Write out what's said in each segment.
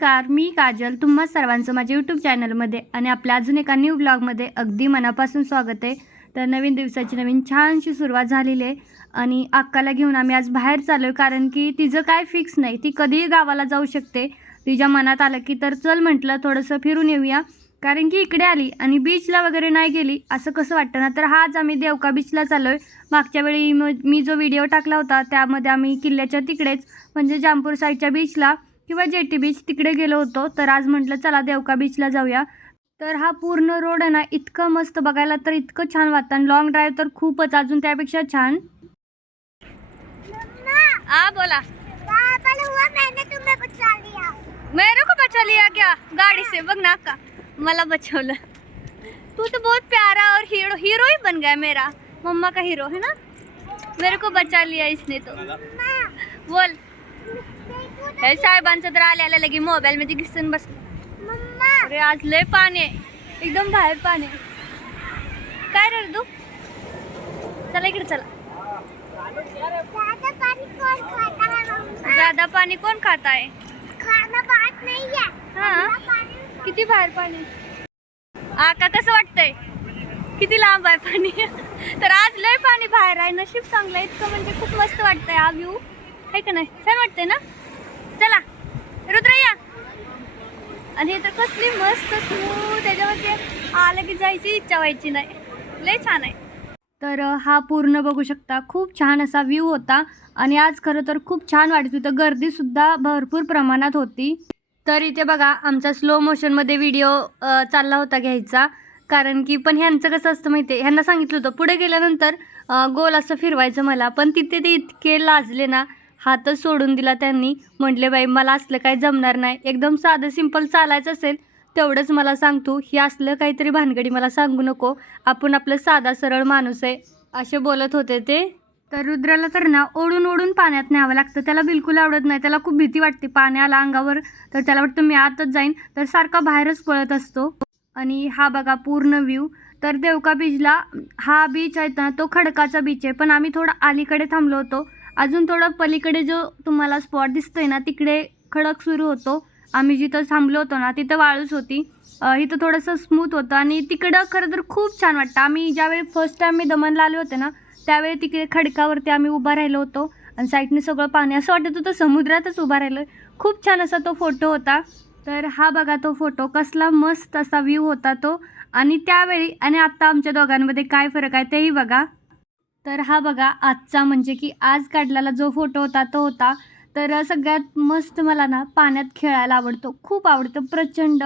नमस्कार मी काजल तुम्हा सर्वांचं माझ्या यूट्यूब चॅनलमध्ये आणि आपल्या अजून एका न्यू ब्लॉगमध्ये अगदी मनापासून स्वागत आहे. तर नवीन दिवसाची नवीन छानशी सुरुवात झालेली आहे आणि अक्काला घेऊन आम्ही आज बाहेर चाललो आहे कारण की तिचं काय फिक्स नाही ती कधीही गावाला जाऊ शकते. तिच्या मनात आलं की तर चल म्हटलं थोडंसं फिरून येऊया. कारण की इकडे आली आणि बीचला वगैरे नाही गेली असं कसं वाटतं ना? तर हा आज आम्ही देवका बीचला चाललो आहे मागच्या वेळी मी जो व्हिडिओ टाकला होता त्यामध्ये आम्ही किल्ल्याच्या तिकडेच म्हणजे जामपूर साईडच्या बीचला किंवा जेटी बीच तिकडे गेलो होतो तर आज म्हटलं चला देवका बीचला जाऊया. तर हा पूर्ण रोड आहे ना इतकं मस्त बघायला तर इतकं छान वाटतं लॉंग ड्राईव्ह तर खूपच अजून त्यापेक्षा छान. आ बोला. मेरे को बचा लिया क्या? गाड़ी से बघ ना का. मला बचवलं. तू तो बहुत प्यारा और हीरो हीरो ही बन गया मेरा. मम्मा का हीरो है ना? मेरे को बचा लिया इसने तो. बोल. हे साहेबांचं तर आले आल्या लगे मोबाईल मध्ये घिसून बस अरे आज लय पाणी आहे. एकदम बाहेर पाणी. काय रे तू? चला इकडे चला. ज्यादा पाणी कोण खात आहे हा. किती बाहेर पाणी आका कसं वाटतंय? किती लांब आहे पाणी? तर आज लय पाणी बाहेर आहे. नशीब चांगलं इतकं म्हणजे खूप मस्त वाटतंय. हा व्ह्यू आहे का नाही? छान वाटतंय ना? रुद्रయ్या आणि हे तर कसली मस्त स्मूथ त्याच्यामध्ये आलं की जायची इच्छा व्हायची नाही. लय छान आहे. तर हा पूर्ण बघू शकता. खूप छान असा व्ह्यू होता. आणि आज खरं तर खूप छान वाटत होतं. गर्दीसुद्धा भरपूर प्रमाणात होती. तर इथे बघा आमचा स्लो मोशनमध्ये व्हिडिओ चालला होता घ्यायचा. कारण की पण ह्यांचं कसं असतं माहिती आहे ह्यांना सांगितलं होतं. पुढे गेल्यानंतर गोल असं फिरवायचं मला. पण तिथे ते इतके लाजले ना. हातच सोडून दिला त्यांनी. म्हटले बाई मला असलं काही जमणार नाही. एकदम साधं सिंपल चालायचं असेल तेवढंच मला सांगतो ही असलं काहीतरी भानगडी मला सांगू नको. आपण आपलं साधा सरळ माणूस आहे. असे बोलत होते ते. तर रुद्राला तर ना ओढून ओढून पाण्यात न्यावं लागतं. त्याला बिलकुल आवडत नाही. त्याला खूप भीती वाटते. पाणी आला अंगावर तर त्याला वाटतं मी आतच जाईन. तर सारखा बाहेरच पळत असतो. आणि हा बघा पूर्ण व्ह्यू तर देवका बीचला हा बीच आहे ना तो खडकाचा बीच आहे. पण आम्ही थोडा अलीकडे थांबलो होतो. अजून थोडं पलीकडे जो तुम्हाला स्पॉट दिसतोय ना तिकडे खडक सुरू होतो. आम्ही जिथं थांबलो होतो ना तिथं वाळूच होती. इथं थोडंसं स्मूथ होतं आणि तिकडं खरं तर खूप छान वाटतं. आम्ही ज्यावेळी फर्स्ट टाईम मी दमनला आले होते ना त्यावेळी तिकडे खडकावरती आम्ही उभा राहिलो होतो. आणि साईडने सगळं पाणी असं वाटत होतं समुद्रातच उभा राहिलो खूप छान असा तो फोटो होता. तर हा बघा तो फोटो कसला मस्त असा व्ह्यू होता तो. आणि त्यावेळी आणि आत्ता आमच्या दोघांमध्ये काय फरक आहे तेही बघा. तर हा बघा आजचा म्हणजे की आज काढलेला जो फोटो होता तो होता. तर सगळ्यात मस्त मला ना पाण्यात खेळायला आवडतो. खूप आवडतं प्रचंड.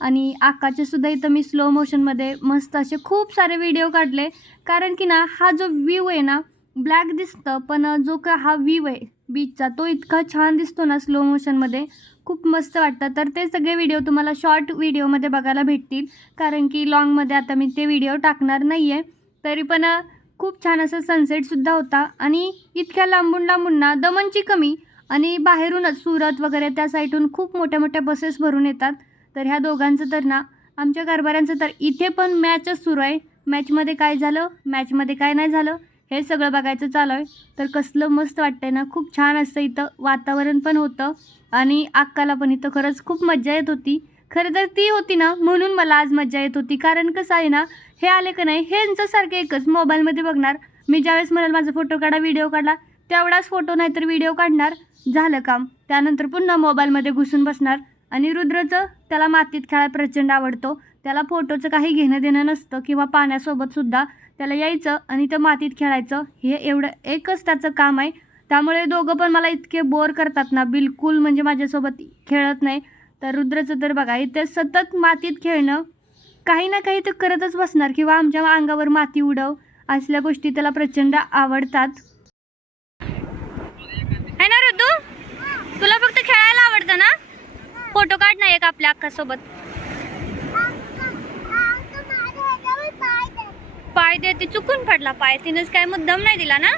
आणि आकाचे सुद्धा इथं मी स्लो मोशनमध्ये मस्त असे खूप सारे व्हिडिओ काढले. कारण की ना हा जो व्ह्यू आहे ना ब्लॅक दिसतं पण जो का हा व्ह्यू आहे बीचचा तो इतका छान दिसतो ना स्लो मोशनमध्ये खूप मस्त वाटतं. तर ते सगळे व्हिडिओ तुम्हाला शॉर्ट व्हिडिओमध्ये बघायला भेटतील. कारण की लॉंगमध्ये आता मी ते व्हिडिओ टाकणार नाही आहे तरी पण खूप छान असं सनसेटसुद्धा होता. आणि इतक्या लांबून लांबून ना दमनची कमी आणि बाहेरूनच सुरत वगैरे त्या साईटहून खूप मोठ्या मोठ्या बसेस भरून येतात. तर ह्या दोघांचं तर ना आमच्या कारभाऱ्यांचं तर इथे पण मॅचच सुरू आहे. मॅचमध्ये काय झालं मॅचमध्ये काय नाही झालं हे सगळं बघायचं चालू आहे तर कसलं मस्त वाटतंय ना खूप छान असतं इथं वातावरण पण होतं आणि अक्काला पण इथं खरंच खूप मज्जा येत होती. खरं तर ती होती ना म्हणून मला आज मज्जा येत होती. कारण कसं आहे ना हे आले का नाही हे यांच्यासारखं एकच मोबाईलमध्ये बघणार. मी ज्यावेळेस म्हणाल माझा फोटो काढा व्हिडिओ काढा तेवढाच फोटो नाहीतर व्हिडिओ काढणार. झालं काम. त्यानंतर पुन्हा मोबाईलमध्ये घुसून बसणार. आणि रुद्रचं त्याला मातीत खेळायला प्रचंड आवडतो. त्याला फोटोचं काही घेणं देणं नसतं किंवा पाण्यासोबतसुद्धा त्याला यायचं आणि ते मातीत खेळायचं. हे एवढं एकच त्याचं काम आहे. त्यामुळे दोघं पण मला इतके बोर करतात ना बिलकुल म्हणजे माझ्यासोबत खेळत नाही. तर रुद्रचं तर बघा इथे सतत मातीत खेळणं काही ना काही तर करतच बसणार किंवा आमच्या अंगावर माती उडव असल्या गोष्टी त्याला प्रचंड आवडतात. है ना रुदू तुला फक्त खेळायला आवडतं ना? फोटो काढ नाही एक आपल्या अक्कासोबत. पाय दे ते चुकून पडला पाय. तिनेच काय मुद्दाम नाही दिला ना?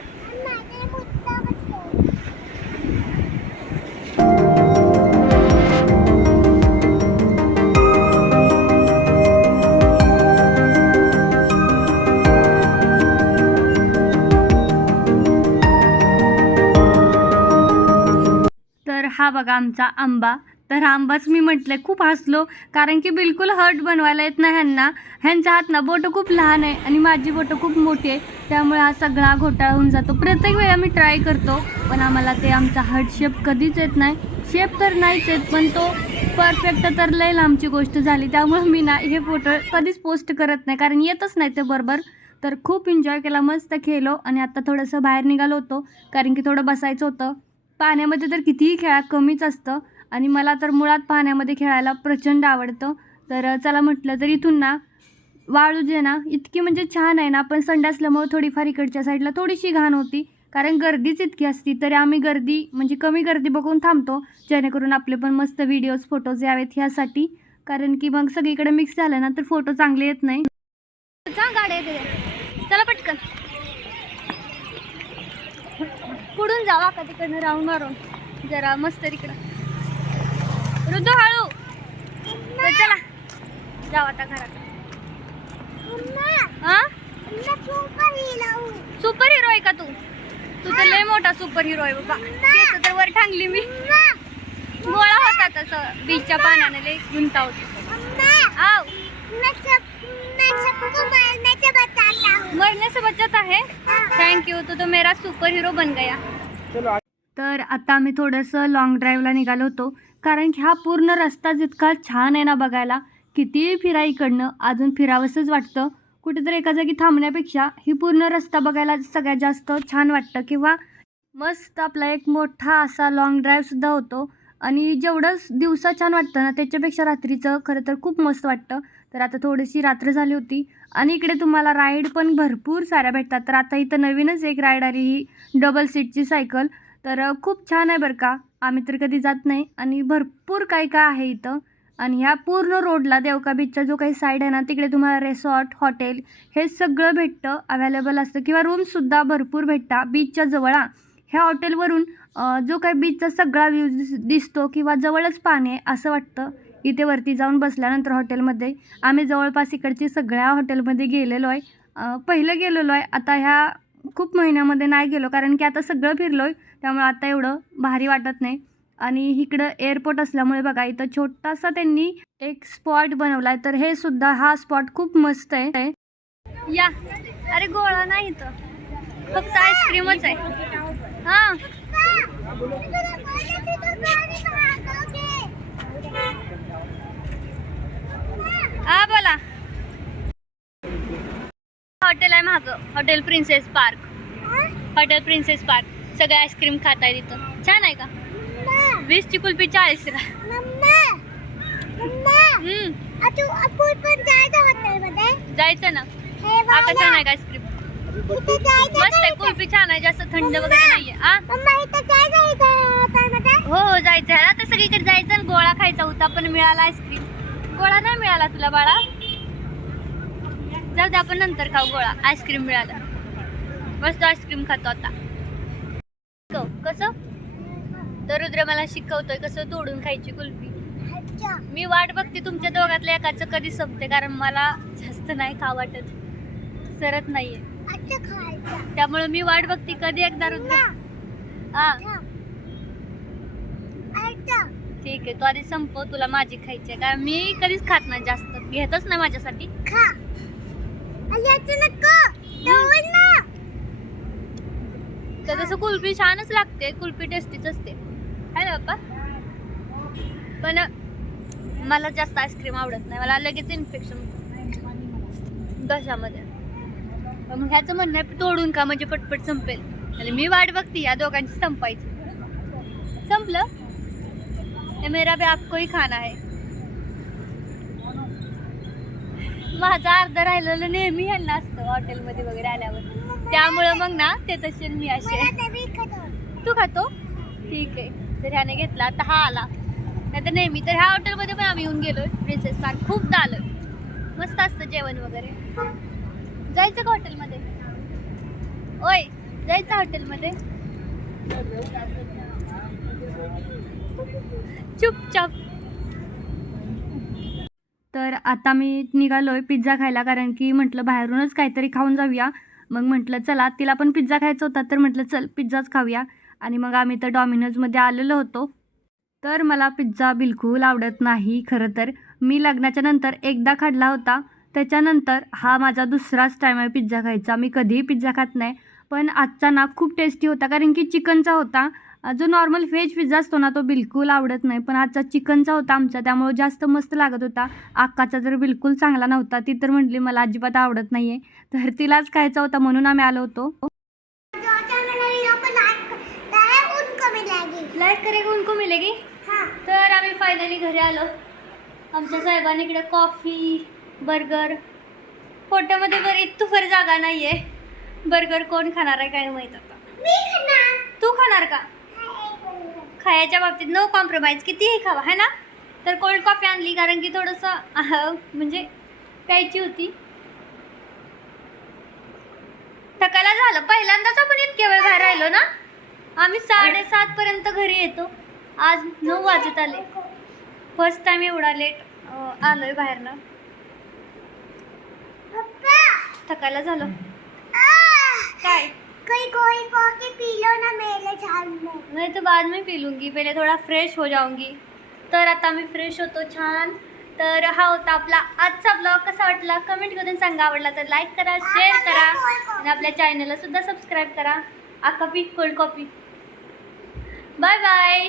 हा बघा आमचा आंबा. तर आंबाच मी म्हटलं खूप हसलो. कारण की बिलकुल हर्ट बनवायला येत नाही ह्यांना. ह्यांच्या हात ना बोटं खूप लहान आहे आणि माझी बोटं खूप मोठी आहे. त्यामुळे हा सगळा घोटाळा होऊन जातो. प्रत्येक वेळा मी ट्राय करतो पण आम्हाला ते आमचा हर्ट शेप कधीच येत नाही. शेप तर नाहीच येत पण तो परफेक्ट तर लय लांबची गोष्ट झाली. त्यामुळे मी ना हे फोटो कधीच पोस्ट करत नाही. कारण येतच नाही ते बरोबर. तर खूप एन्जॉय केला मस्त खेळलो आणि आता थोडंसं बाहेर निघालो होतो. कारण की थोडं बसायचं होतं. पाण्यामध्ये तर कितीही खेळा कमीच असतं आणि मला तर मुळात पाण्यामध्ये खेळायला प्रचंड आवडतं. तर चला म्हटलं तर इथून ना वाळू जे ना इतकी म्हणजे छान आहे ना आपण संडे असल्यामुळे थोडीफार इकडच्या साईडला थोडीशी घाण होती. कारण गर्दीच इतकी असती तरी आम्ही गर्दी म्हणजे कमी गर्दी बघून थांबतो जेणेकरून आपले पण मस्त व्हिडिओज फोटोज यावेत ह्यासाठी. कारण की मग सगळीकडे मिक्स झालं ना तर फोटो चांगले येत नाही. चला पटकन. पुढून जावा का तिकडनं राऊंड मारून. जरा मस्त तिकडं ऋतू हळू. चला. जाऊ आता घरात. हा? सुपर हिरो आहे का तू? तू तर लय मोठा सुपर हिरो आहे बाबा तर वर टांगली मी. गोळा होता तसं. बीचच्या पाण्याने लय गुंता होती आव मरने से बचत आहे थँक्यू तू तो मेरा सुपर हिरो बन गया. तर आता आम्ही थोडंसं लॉंग ड्राईव्हला निघालो होतो. कारण की हा पूर्ण रस्ता जितका छान आहे ना बघायला कितीही फिरा इकडनं अजून फिरावंसंच वाटतं. कुठेतरी एका जागी थांबण्यापेक्षा ही पूर्ण रस्ता बघायला सगळ्यात जास्त छान वाटतं. किंवा मस्त आपला एक मोठा असा लॉंग ड्राईव्हसुद्धा होतो. आणि जेवढं दिवसा छान वाटतं ना त्याच्यापेक्षा रात्रीचं खरं तर खूप मस्त वाटतं. तर आता थोडीशी रात्र झाली होती आणि इकडे तुम्हाला राईड पण भरपूर साऱ्या भेटतात. तर आता इथं नवीनच एक राईड आली ही डबल सीटची सायकल तर खूप छान आहे बरं का. आम्ही तर कधी जात नाही आणि भरपूर काय काय आहे इथं. आणि ह्या पूर्ण रोडला देवका बीचचा जो काही साईड आहे ना तिकडे तुम्हाला रिसॉर्ट हॉटेल हे सगळं भेटतं. अवेलेबल असतं किंवा रूमसुद्धा भरपूर भेटता बीचच्या जवळ हा. ह्या हॉटेलवरून जो काही बीचचा सगळा व्ह्यू दिस दिसतो किंवा जवळच पाणी आहे असं वाटतं. इथे वरती जाऊन बसल्यानंतर हॉटेलमध्ये आम्ही जवळपास इकडची सगळ्या हॉटेलमध्ये गेलेलो आहे. पहिलं गेलेलो आहे. आता ह्या खूप महिन्यामध्ये नाही गेलो कारण की आता सगळं फिरलो आहे त्यामुळे आता एवढं भारी वाटत नाही. आणि इकडं एअरपोर्ट असल्यामुळे बघा इथं छोटासा त्यांनी एक स्पॉट बनवला आहे तर हे सुद्धा हा स्पॉट खूप मस्त आहे. या. अरे गोळा नाही इथं. फक्त आईस्क्रीमच आहे. हां. हा बोला. हॉटेल आहे मागं. Hotel princess park. Hotel princess park. सगळे आईस्क्रीम खात आहे तिथं छान आहे का? वीसची कुल्फी चाळीस का हम्म, जायचं ना. आता छान आहे का आईस्क्रीम? मस्त आहे कुल्फी छान आहे जास्त थंड वगैरे नाहीये आ? हो हो जायचं आहे आता सगळीकडे जायचं आणि गोळा खायचा होता पण मिळाला आईस्क्रीम गोळा नाही मिळाला तुला बाळा? जाऊ दे आपण नंतर खाऊ गोळा. आईस्क्रीम मिळाला. मस्त आईस्क्रीम खातो आता. कसं? तर रुद्र मला शिकवतोय कसं तोडून खायची कुल्फी. मी वाट बघते तुमच्या दोघातल्या एकाचं कधी संपते कारण मला जास्त नाही खा वाटत. सरत नाहीये. त्यामुळे मी वाट बघते. कधी एकदा हा. ठीक आहे. तू आधी संपव. तुला माझी खायची कारण मी कधीच खात नाही जास्त. घेतच नाही माझ्यासाठी. तर तसं कुल्फी छानच लागते. कुल्फी टेस्टीच असते. आहे ना बाप्पा पण मला जास्त आईस्क्रीम आवडत नाही. मला लगेच इन्फेक्शन घशामध्ये मग ह्याचं म्हणणं आहे तोडून का म्हणजे पटपट संपेल. आणि मी वाट बघते या दोघांची संपायची. संपलं? ये मेरा भी आपको ही खाना है माझं अर्ध राहिलेलं नेहमी ह्यांना असतं हॉटेलमध्ये वगैरे आल्यावर. त्यामुळं मग ना ते तसे मी असे. तू खातो? ठीक आहे. तर ह्याने घेतला आता हा आला. नाही तर नेहमी तर ह्या हॉटेलमध्ये पण आम्ही येऊन गेलोय. प्रिन्सेस पार्क खूपदा आलोय. मस्त असतं जेवण वगैरे. जायचं का हॉटेलमध्ये? ओय जायचं हॉटेलमध्ये? चुपचाप. तर आता मी निघालोय पिझ्झा खायला कारण की म्हटलं बाहेरूनच काहीतरी खाऊन जाऊया. मग म्हटलं चला तिला पण पिझ्झा खायचा होता तर म्हटलं चल पिझ्झाच खाऊया. आणि मग आम्ही तर डॉमिनोजमध्ये आलेलो होतो. तर मला पिझ्झा बिलकुल आवडत नाही खरं तर. मी लग्नाच्या नंतर एकदा खाल्ला होता. त्याच्यानंतर हा माझा दुसराच टाईम आहे पिझ्झा खायचा. मी कधीही पिझ्झा खात नाही पण आजचा ना खूप टेस्टी होता. कारण की चिकनचा होता. जो नॉर्मल व्हेज पिझ्झा असतो ना तो बिलकुल आवडत नाही. पण आजचा चिकनचा होता आमचा त्यामुळे जास्त मस्त लागत होता. आक्काचा तर बिलकुल चांगला नव्हता. ती तर म्हटली मला अजिबात आवडत नाही आहे तर तिलाच खायचा होता म्हणून आम्ही आलो होतो. लाईक उनको मिलेगी तर आम्ही फायनली घरी आलो. आमच्या साहेबांनी इकडे कॉफी बर्गर. पोटामध्ये बरी तुफर जागा नाही आहे बर्गर कोण खाणार आहे काय माहीत आता. तू खाणार का? खायच्या बाबतीत नो कॉम्प्रोमाइज कितीही खावा है ना? तर कोल्ड कॉफी आणली कारण की थोडंसं म्हणजे प्यायची होती. थकायला झालं. पहिल्यांदाच आपण इतक्या वेळ बाहेर राहिलो ना? आम्ही साडेसात पर्यंत घरी येतो. आज नऊ वाजत आले. फर्स्ट टाइम एवढा लेट आलोय बाहेरनं. थकायला झालं? काय? कोई कोई पॉके पी लो ना मेरे झाल में मैं तो बाद में पी लूँगी पहले थोडा फ्रेश हो जाऊंगी. तर आता मी फ्रेश होतो छान. तर हा होता आपला आजचा ब्लॉग कसा वाटला? कमेंट करून सांगा. आवडला तर लाईक करा शेअर करा. आणि आपल्या चॅनलला सुद्धा सबस्क्राईब करा. आका पी कोल्ड कॉफी बाय बाय